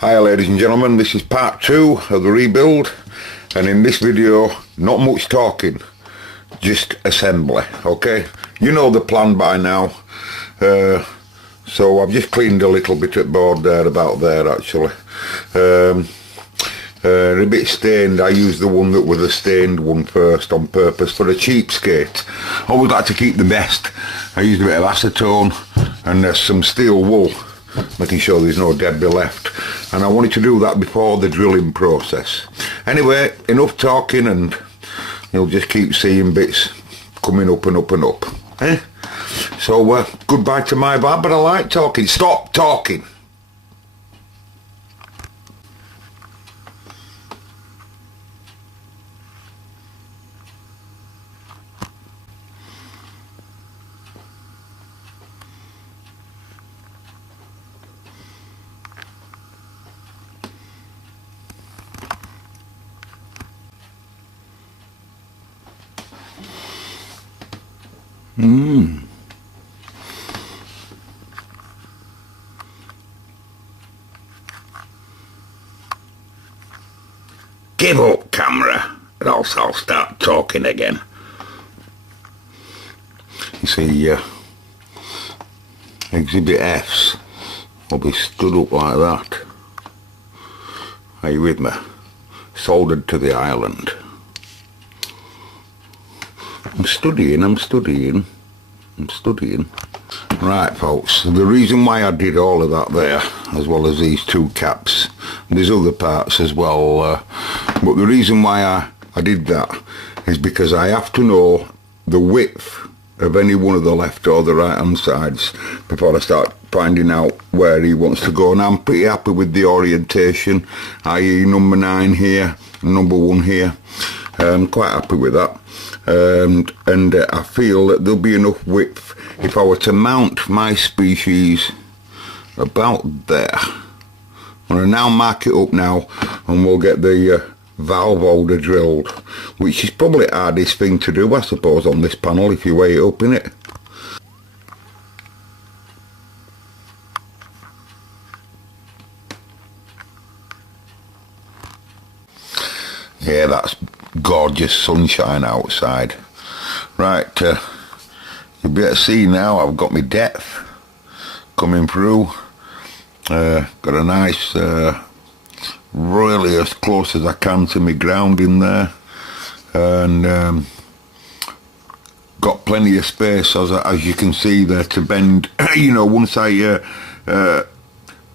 Hi ladies and gentlemen, this is part 2 of the rebuild, and in this video not much talking, just assembly. Okay, you know the plan by now. So I've just cleaned a little bit at board there, about there actually. A bit stained. I used the one that was a stained one first on purpose for a cheapskate. Always like to keep the best. I used a bit of acetone and there's some steel wool, making sure there's no debris left, and I wanted to do that before the drilling process. Anyway, enough talking, and you'll just keep seeing bits coming up and up and up. So goodbye to my bad, but I like talking. Stop talking. Give up, camera, and I'll start talking again. You see, Exhibit F's will be stood up like that. Are you with me? Soldered to the island. I'm studying. Right, folks, the reason why I did all of that there, as well as these two caps, there's other parts as well, but the reason why I did that is because I have to know the width of any one of the left or the right hand sides before I start finding out where he wants to go. And I'm pretty happy with the orientation, i.e. number 9 here, number 1 here. I'm quite happy with that. And I feel that there'll be enough width if I were to mount my species about there. I'm going to now mark it up now, and we'll get the valve holder drilled, which is probably the hardest thing to do, I suppose, on this panel if you weigh it up in it. Yeah, that's gorgeous sunshine outside. Right, you'll be able to see now I've got my depth coming through. Got a nice, really as close as I can to my ground in there, and got plenty of space as you can see there to bend. You know, once I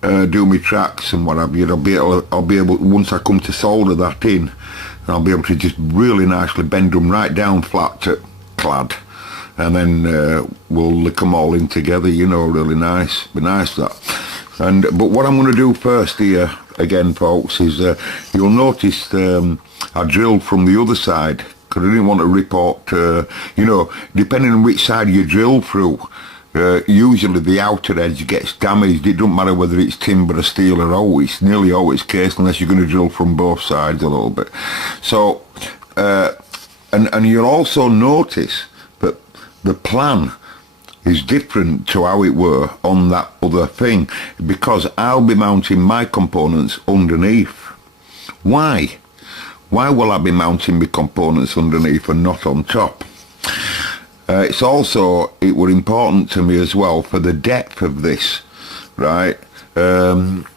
do my tracks and what have you, I'll be able once I come to solder that in, I'll be able to just really nicely bend them right down flat to clad, and then we'll lick them all in together, you know, really nice. Be nice that. But what I'm going to do first here, again folks, is you'll notice I drilled from the other side, because I didn't want to rip out, you know, depending on which side you drill through, usually the outer edge gets damaged. It doesn't matter whether it's timber or steel or always, it's nearly always case, unless you're going to drill from both sides a little bit. So, and you'll also notice that the plan is different to how it were on that other thing, because I'll be mounting my components underneath. Why? Why will I be mounting my components underneath and not on top? It's also, it were important to me as well for the depth of this, right? And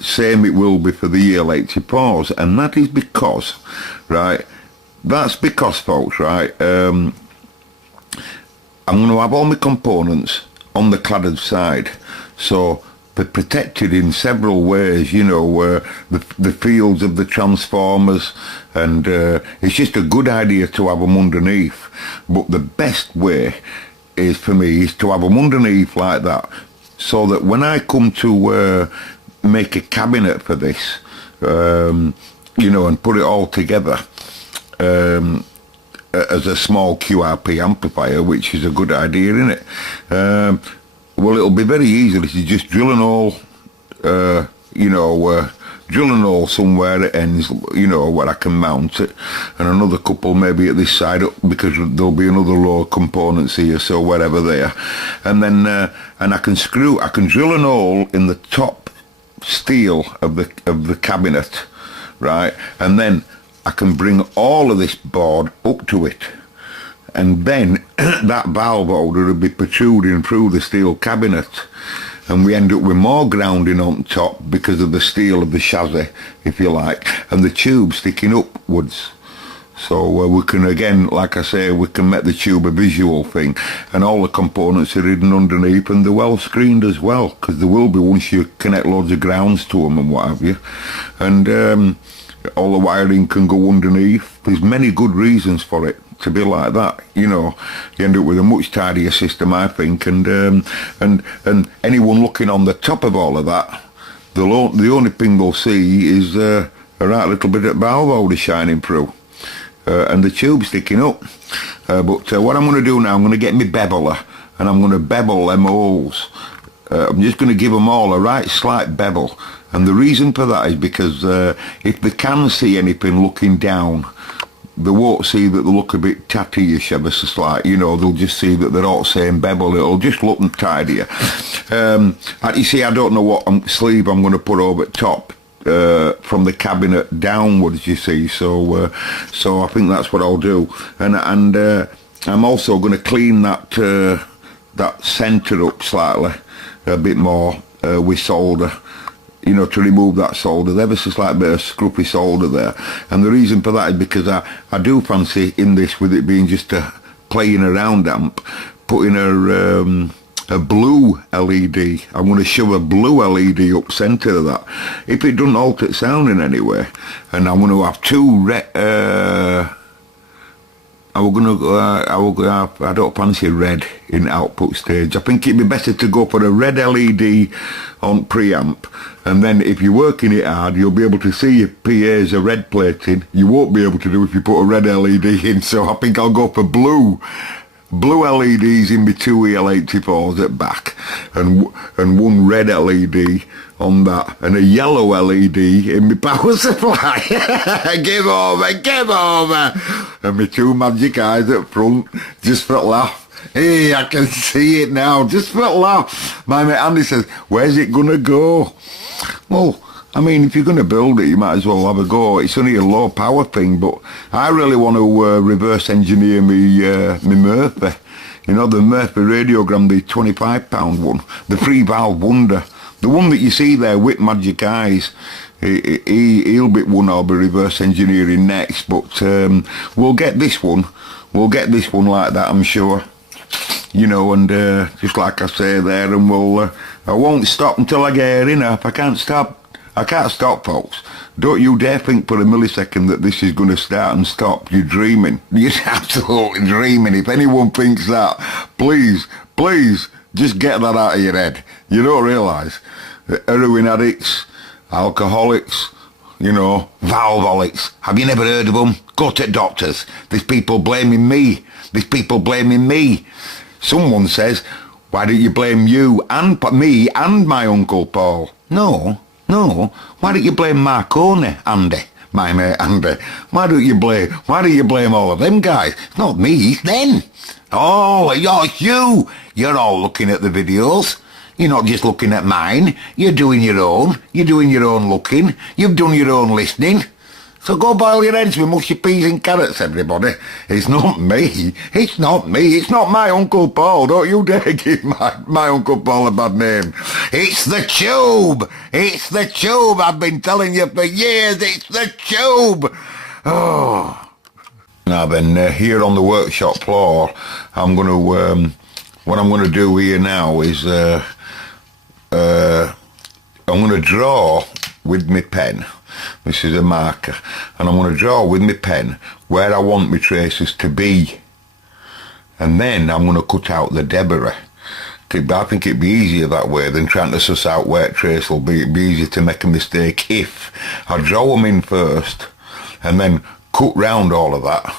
same it will be for the EL84s, and that is because, right, that's because folks, right, I'm going to have all my components on the cladded side, so they're protected in several ways, you know, the fields of the transformers, and it's just a good idea to have them underneath. But the best way is, for me, is to have them underneath like that, so that when I come to make a cabinet for this, you know, and put it all together, as a small QRP amplifier, which is a good idea, isn't it? Well, it'll be very easy to just drill an hole, you know, drill an hole somewhere it ends, you know, where I can mount it, and another couple maybe at this side up, because there'll be another row of components here, so wherever they are, and then and I can drill an hole in the top steel of the cabinet, right? And then I can bring all of this board up to it, and then that valve holder will be protruding through the steel cabinet, and we end up with more grounding on top because of the steel of the chassis, if you like, and the tube sticking upwards. So we can, again, like I say, we can make the tube a visual thing, and all the components are hidden underneath, and they're well screened as well, because there will be once you connect loads of grounds to them and what have you, and all the wiring can go underneath. There's many good reasons for it to be like that, you know. You end up with a much tidier system, I think, and anyone looking on the top of all of that, the only thing they'll see is a right little bit of valve holder shining through. And the tube sticking up. But what I'm going to do now, I'm going to get my beveler, and I'm going to bevel them holes. I'm just going to give them all a right slight bevel. And the reason for that is because if they can see anything looking down, they won't see that they look a bit tattyish ever so slight, you know. They'll just see that they're all the same bevel. It'll just look tidier. You see, I don't know what sleeve I'm going to put over the top. From the cabinet downwards, you see, so I think that's what I'll do, and I'm also going to clean that centre up slightly a bit more with solder, you know, to remove that solder. There's ever so slight bit of scruffy solder there, and the reason for that is because I do fancy, in this, with it being just a playing around amp, putting a blue LED. I'm going to shove a blue LED up centre of that. If it doesn't alter the sound in any way, and I'm going to have two red. I don't fancy red in output stage. I think it'd be better to go for a red LED on preamp, and then if you're working it hard, you'll be able to see if PA's are red plating. You won't be able to do if you put a red LED in. So I think I'll go for blue LEDs in my two EL84s at back, and one red LED on that, and a yellow LED in my power supply. Give over, and my two magic eyes at front, just for a laugh. Hey, I can see it now, just for a laugh. My mate Andy says, where's it gonna go? Well, I mean, if you're going to build it, you might as well have a go. It's only a low power thing, but I really want to reverse engineer me Murphy. You know, the Murphy Radiogram, the £25 one, the 3-valve Wonder. The one that you see there with magic eyes, he'll be one I'll be reverse engineering next, but we'll get this one. We'll get this one like that, I'm sure. You know, and just like I say there, and I won't stop until I get enough. I can't stop. I can't stop, folks. Don't you dare think for a millisecond that this is going to start and stop. You're dreaming. You're absolutely dreaming. If anyone thinks that, please, just get that out of your head. You don't realise that heroin addicts, alcoholics, you know, valveholics, have you never heard of them? Go to doctors. There's people blaming me. Someone says, why don't you blame you and me and my Uncle Paul? No, why don't you blame Marconi, Andy, my mate Andy? Why don't you blame all of them guys? It's not me, it's them. Oh, it's you. You're all looking at the videos. You're not just looking at mine. You're doing your own looking. You've done your own listening. So go boil your heads with mushy peas and carrots, everybody. It's not me. It's not my Uncle Paul. Don't you dare give my Uncle Paul a bad name. It's the tube. I've been telling you for years. It's the tube. Oh. Now then, here on the workshop floor, I'm going to, what I'm going to do here now is, I'm going to draw with my pen. This is a marker, and I'm going to draw with my pen where I want my traces to be, and then I'm going to cut out the debris. I think it'd be easier that way than trying to suss out where trace will be. It'd be easier to make a mistake if I draw them in first and then cut round all of that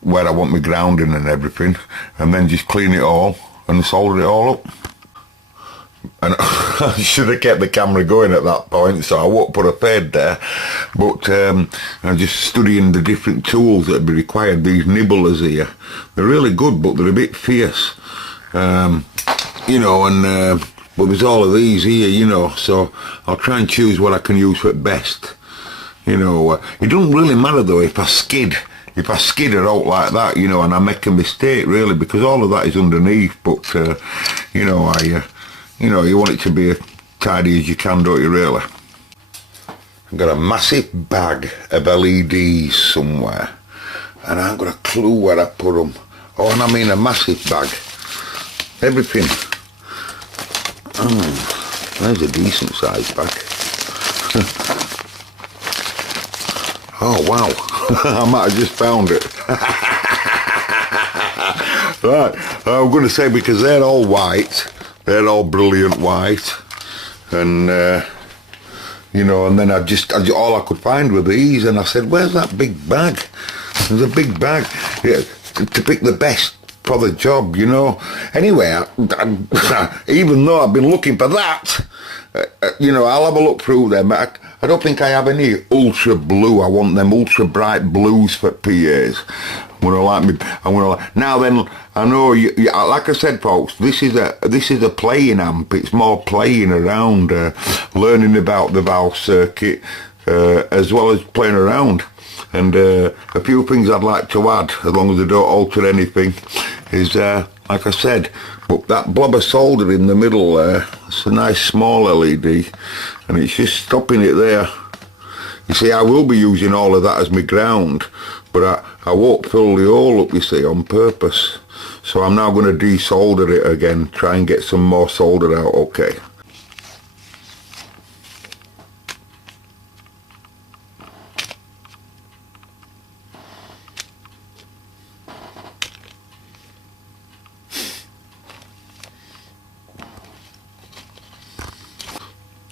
where I want my grounding and everything, and then just clean it all and solder it all up. And I should have kept the camera going at that point, so I won't put a fade there. But I'm just studying the different tools that would be required. These nibblers here, they're really good, but they're a bit fierce. You know, and but there's all of these here, you know, so I'll try and choose what I can use for best. You know, it doesn't really matter though if I skid it out like that, you know, and I make a mistake really, because all of that is underneath. But you know, you know, you want it to be as tidy as you can, don't you really? I've got a massive bag of LEDs somewhere, and I haven't got a clue where I put them. Oh, and I mean a massive bag. Everything. Oh, there's a decent sized bag. Oh wow, I might have just found it. Right, I'm going to say, because they're all white, they're all brilliant white, and you know, and then I just all I could find were these, and I said, where's that big bag? There's a big bag, yeah, to pick the best for the job, you know. Anyway, even though I've been looking for that, you know, I'll have a look through them. I don't think I have any ultra blue. I want them ultra bright blues for PAs. Now then, I know you, like I said, folks, this is a playing amp. It's more playing around, learning about the valve circuit, as well as playing around. And a few things I'd like to add, as long as they don't alter anything, is like I said, but that blob of solder in the middle there, it's a nice small LED, and it's just stopping it there. You see, I will be using all of that as my ground, but I won't fill the hole up, you see, on purpose. So I'm now going to desolder it again, try and get some more solder out, okay.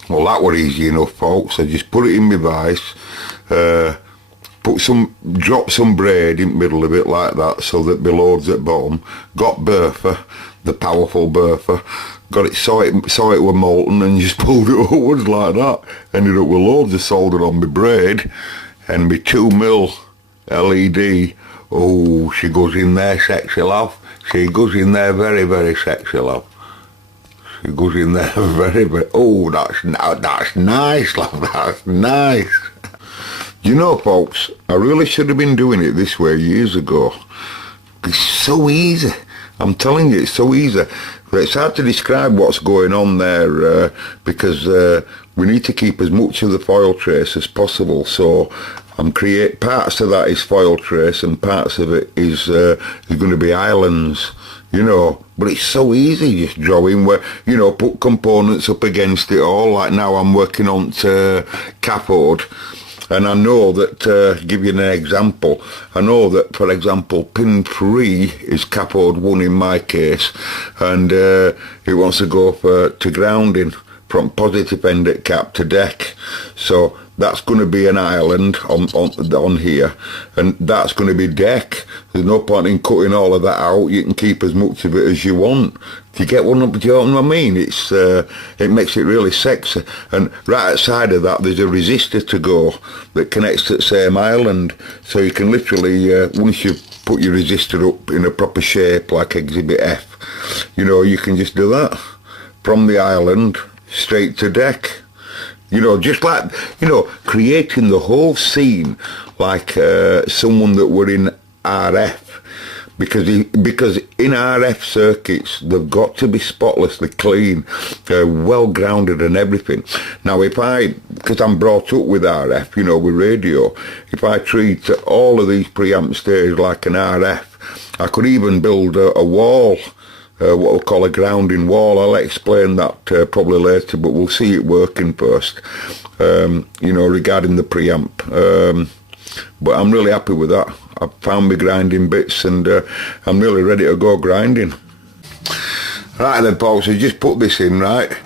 Well, that was easy enough, folks. I just put it in my vice, drop some braid in the middle of it like that, so that below at bottom. Got Bertha, the powerful Bertha, got it, saw it were molten, and just pulled it upwards like that. Ended up with loads of solder on my braid, and my 2mm LED. Oh, she goes in there, sexy love. She goes in there very, very sexy love. It goes in there very, very, oh, that's nice, love, that's nice. You know, folks, I really should have been doing it this way years ago. It's so easy. I'm telling you, it's so easy. But it's hard to describe what's going on there, because we need to keep as much of the foil trace as possible. So parts of that is foil trace, and parts of it is going to be islands. You know, but it's so easy just drawing where, you know, put components up against it all. Like now I'm working on cathode, and I know that, give you an example, I know that, for example, pin 3 is cathode 1 in my case, and it wants to go to grounding from positive end at cap to deck. So that's going to be an island on here, and that's going to be deck. There's no point in cutting all of that out. You can keep as much of it as you want. Do you get what I mean? It's it makes it really sexy. And right outside of that, there's a resistor to go that connects to the same island. So you can literally, once you put your resistor up in a proper shape, like Exhibit F, you know, you can just do that from the island straight to deck. You know, just like, you know, creating the whole scene like someone that were in RF. Because in RF circuits, they've got to be spotlessly clean, well grounded and everything. Now, because I'm brought up with RF, you know, with radio, if I treat all of these preamp stages like an RF, I could even build a wall, what we'll call a grounding wall. I'll explain that probably later, but we'll see it working first, you know, regarding the preamp. But I'm really happy with that. I've found my grinding bits, and I'm really ready to go grinding. Right then, folks, I just put this in, right?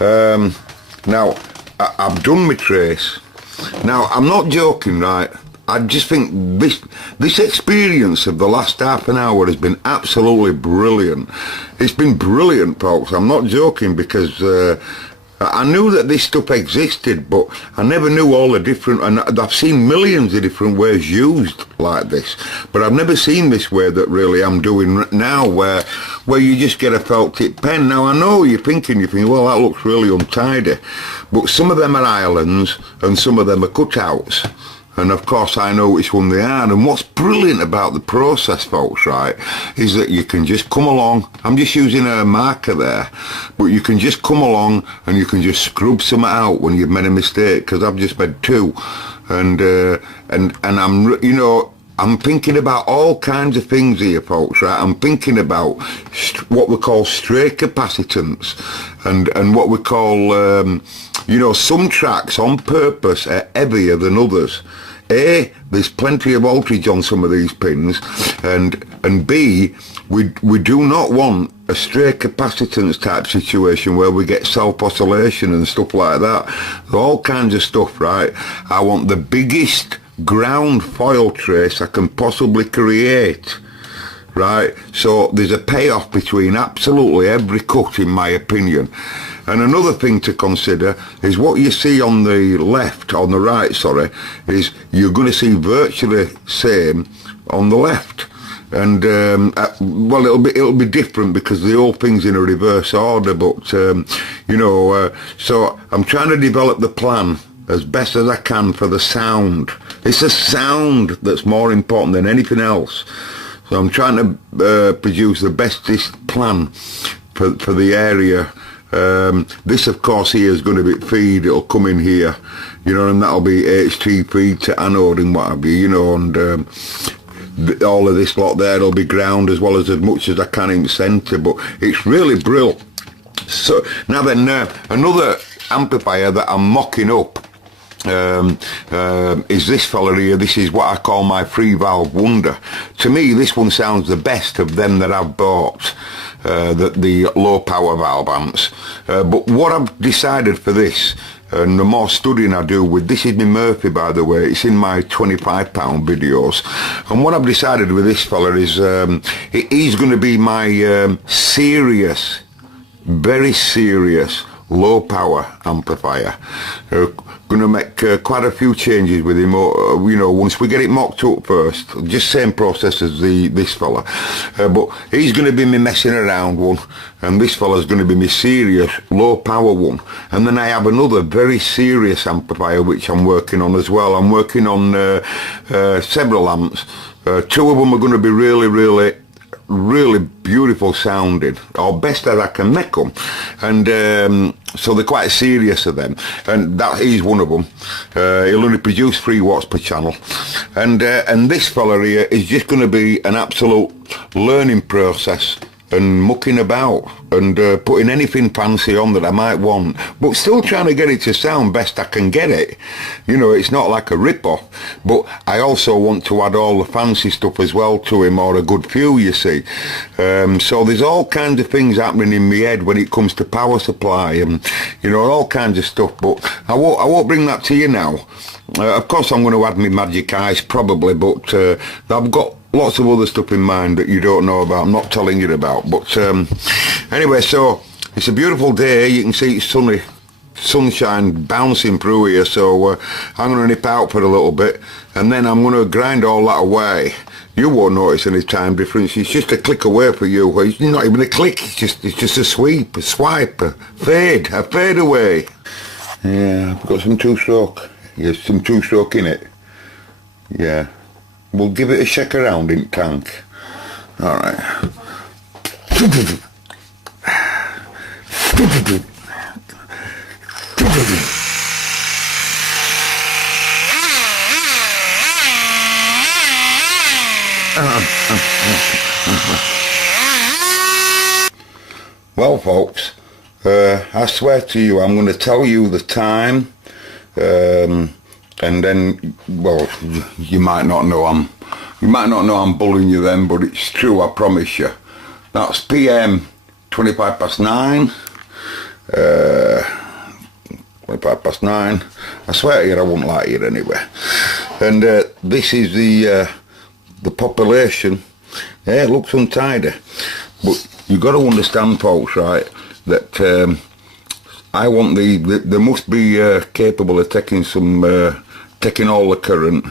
Now, I've done my trace. Now, I'm not joking, right? I just think this experience of the last half an hour has been absolutely brilliant. It's been brilliant, folks. I'm not joking, because I knew that this stuff existed, but I never knew all the different, and I've seen millions of different ways used like this, but I've never seen this way that really I'm doing now, where you just get a felt tip pen. Now I know you think, well, that looks really untidy, but some of them are islands and some of them are cutouts. And of course I know which one they are. And what's brilliant about the process, folks, right, is that you can just come along. I'm just using a marker there, but you can just come along and you can just scrub some out when you've made a mistake, because I've just made two. And I'm, you know, I'm thinking about all kinds of things here, folks, right? I'm thinking about what we call stray capacitance and what we call, you know, some tracks on purpose are heavier than others. A, there's plenty of voltage on some of these pins, and B, we do not want a stray capacitance type situation where we get self-oscillation and stuff like that. All kinds of stuff, right? I want the biggest ground foil trace I can possibly create, right? So there's a payoff between absolutely every cut, in my opinion. And another thing to consider is what you see on the left, on the right, sorry, is you're going to see virtually same on the left. And well, it'll be different because the whole thing's in a reverse order, but you know, so I'm trying to develop the plan as best as I can for the sound. It's the sound that's more important than anything else. So I'm trying to produce the bestest plan for the area. This, of course, here is going to be feed. It'll come in here, you know, and that'll be HT feed to anode and what have you, you know, and all of this lot there will be ground as well as much as I can in the centre. But it's really brilliant. So now then, another amplifier that I'm mocking up is this fella here. This is what I call my 3-valve wonder. To me, this one sounds the best of them that I've bought, the low power valve amps. But what I've decided for this, and the more studying I do with this, is my Murphy, by the way, it's in my £25 videos, and what I've decided with this fella is he's going to be my serious, very serious low power amplifier. Going to make quite a few changes with him, you know, once we get it mocked up first. Just same process as this fella, but he's going to be my messing around one, and this fella's going to be my serious low power one. And then I have another very serious amplifier which I'm working on as well. I'm working on several amps. Two of them are going to be really beautiful sounding, or best as I can make them, and so they're quite serious of them, and that is one of them. He'll only produce 3 watts per channel, and this fella here is just going to be an absolute learning process and mucking about and putting anything fancy on that I might want, but still trying to get it to sound best I can get it. You know, it's not like a rip-off, but I also want to add all the fancy stuff as well to him, or a good few, you see. So there's all kinds of things happening in my head when it comes to power supply and, you know, all kinds of stuff, but I won't bring that to you now. Of course I'm going to add my magic eyes probably, but I've got lots of other stuff in mind that you don't know about, I'm not telling you about. But anyway, so it's a beautiful day. You can see it's sunny, sunshine bouncing through here, so I'm going to nip out for a little bit, and then I'm going to grind all that away. You won't notice any time difference. It's just a click away for you. It's not even a click, it's just a sweep, a swipe, a fade away. Yeah, I've got some two-stroke. There's some two-stroke in it. Yeah. We'll give it a shake around in tank. Alright. Well, folks, I swear to you, I'm going to tell you the time, and then, well, you might not know I'm bullying you then, but it's true, I promise you. That's PM 25 past 9. 25 past 9. I swear to you, I wouldn't like it anyway. And this is the population. Yeah, it looks untidy, but you got to understand, folks, right, that I want they must be capable of taking taking all the current,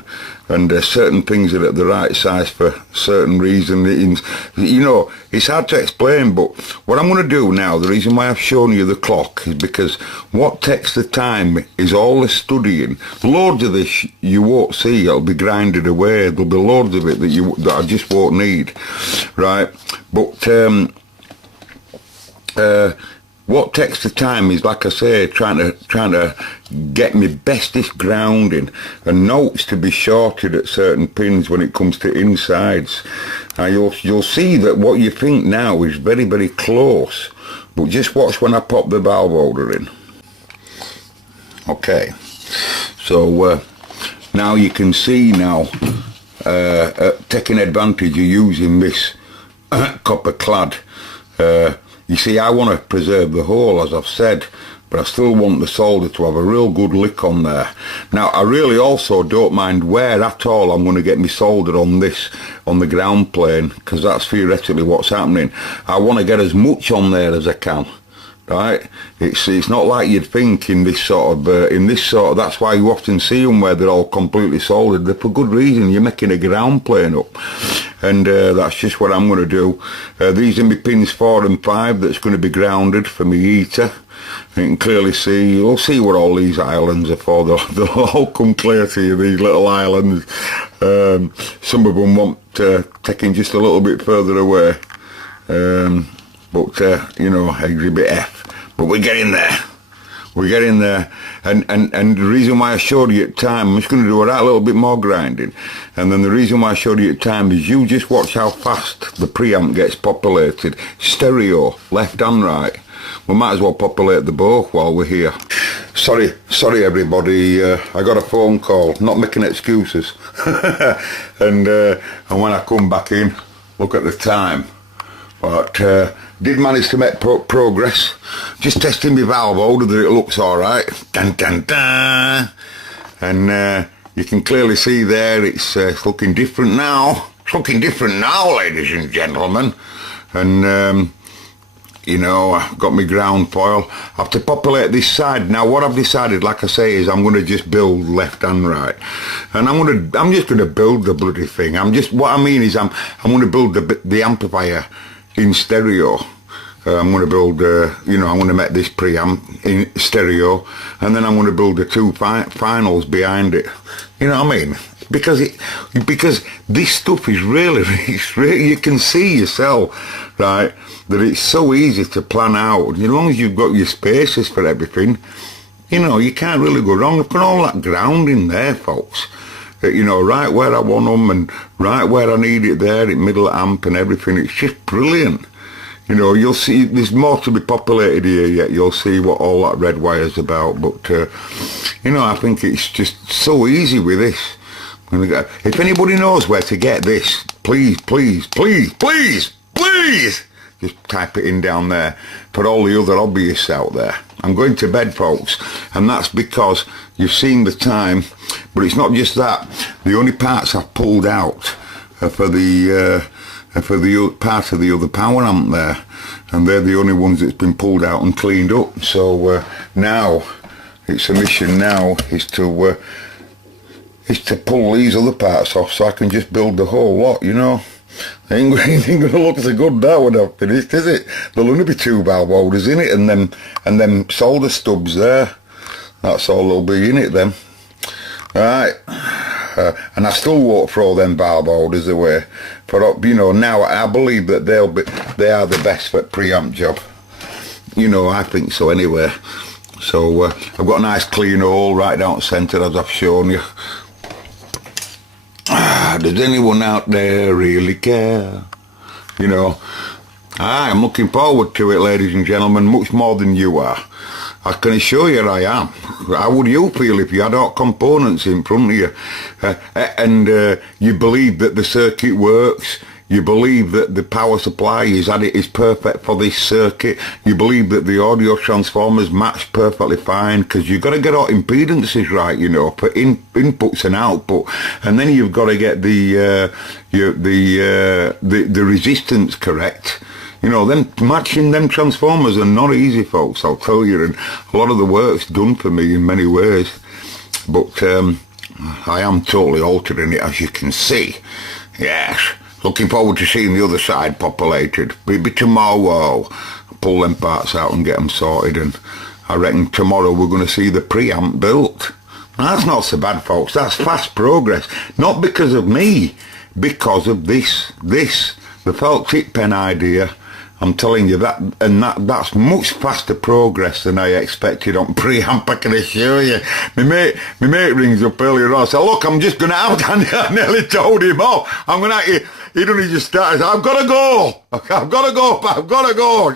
and certain things are at the right size for certain reasons. You know, it's hard to explain, but what I'm going to do now, the reason why I've shown you the clock is because what takes the time is all the studying. Loads of this you won't see, it'll be grinded away. There'll be loads of it that I just won't need, right? But what takes the time is, like I say, trying to get my bestest grounding and notes to be shorted at certain pins when it comes to insides. Now you'll see that what you think now is very, very close, but just watch when I pop the valve holder in. Okay, so now you can see now, taking advantage of using this copper clad. You see, I want to preserve the hole, as I've said, but I still want the solder to have a real good lick on there. Now, I really also don't mind where at all I'm going to get my solder on this, on the ground plane, because that's theoretically what's happening. I want to get as much on there as I can, right? It's not like you'd think in this sort of, that's why you often see them where they're all completely soldered. They're for good reason. You're making a ground plane up. And that's just what I'm going to do. These are my pins 4 and 5 that's going to be grounded for my heater. You can clearly see, you'll see what all these islands are for. They'll all come clear to you, these little islands. Some of them want taking just a little bit further away. But you know, exhibit F. But we're getting there. We're getting there, and the reason why I showed you at time, I'm just going to do that little bit more grinding, and then the reason why I showed you at time is you just watch how fast the preamp gets populated. Stereo, left and right. We might as well populate the both while we're here. Sorry everybody, I got a phone call, not making excuses. and when I come back in, look at the time. But did manage to make progress. Just testing my valve holder that it looks alright. Dun dun dun. And you can clearly see there it's looking different now. It's looking different now, ladies and gentlemen. And you know, I've got my ground foil. I have to populate this side. Now what I've decided, like I say, is I'm going to just build left and right. And I'm just going to build the bloody thing. What I mean is I'm going to build the amplifier in stereo. I'm going to build, you know, I'm going to make this preamp in stereo, and then I'm going to build the 2 finals behind it. You know what I mean? Because this stuff is really, you can see yourself, right, that it's so easy to plan out. As long as you've got your spaces for everything, you know, you can't really go wrong. I've got all that ground in there, folks. You know, right where I want them and right where I need it there, in middle amp and everything. It's just brilliant. You know, you'll see, there's more to be populated here yet. You'll see what all that red wire's about. But, you know, I think it's just so easy with this. If anybody knows where to get this, please, please, please, please, please, just type it in down there. Put all the other hobbyists out there. I'm going to bed, folks, and that's because you've seen the time. But it's not just that. The only parts I've pulled out are for the part of the other power amp there, and they're the only ones that's been pulled out and cleaned up. So now it's a mission now is to pull these other parts off so I can just build the whole lot, you know. Ain't going to look so good that when I've finished, is it? There'll only be 2 valve holders in it, and them solder stubs there. That's all there'll be in it then. Right. And I still won't throw them valve holders away. For, you know, now I believe that they are the best for preamp job. You know, I think so anyway. So I've got a nice clean hole right down centre, as I've shown you. Does anyone out there really care? You know, I'm looking forward to it, ladies and gentlemen, much more than you are. I can assure you I am. How would you feel if you had all components in front of you and you believe that the circuit works? You believe that the power supply is perfect for this circuit. You believe that the audio transformers match perfectly fine, because you've got to get all impedances right, you know, for inputs and output, and then you've got to get the resistance correct. You know, them matching them transformers are not easy, folks, I'll tell you, and a lot of the work's done for me in many ways. But I am totally altered in it, as you can see. Yes, looking forward to seeing the other side populated. Maybe tomorrow. Pull them parts out and get them sorted, and I reckon tomorrow we're going to see the preamp built. That's not so bad, folks. That's fast progress. Not because of me, because of this, the felt tip pen idea. I'm telling you that, and that's much faster progress than I expected on preamp, I can assure you. My mate rings up earlier on and said, look, I'm just going to out. I nearly told him off. I'm going to, he only just started, I've got to go, but I've got to go.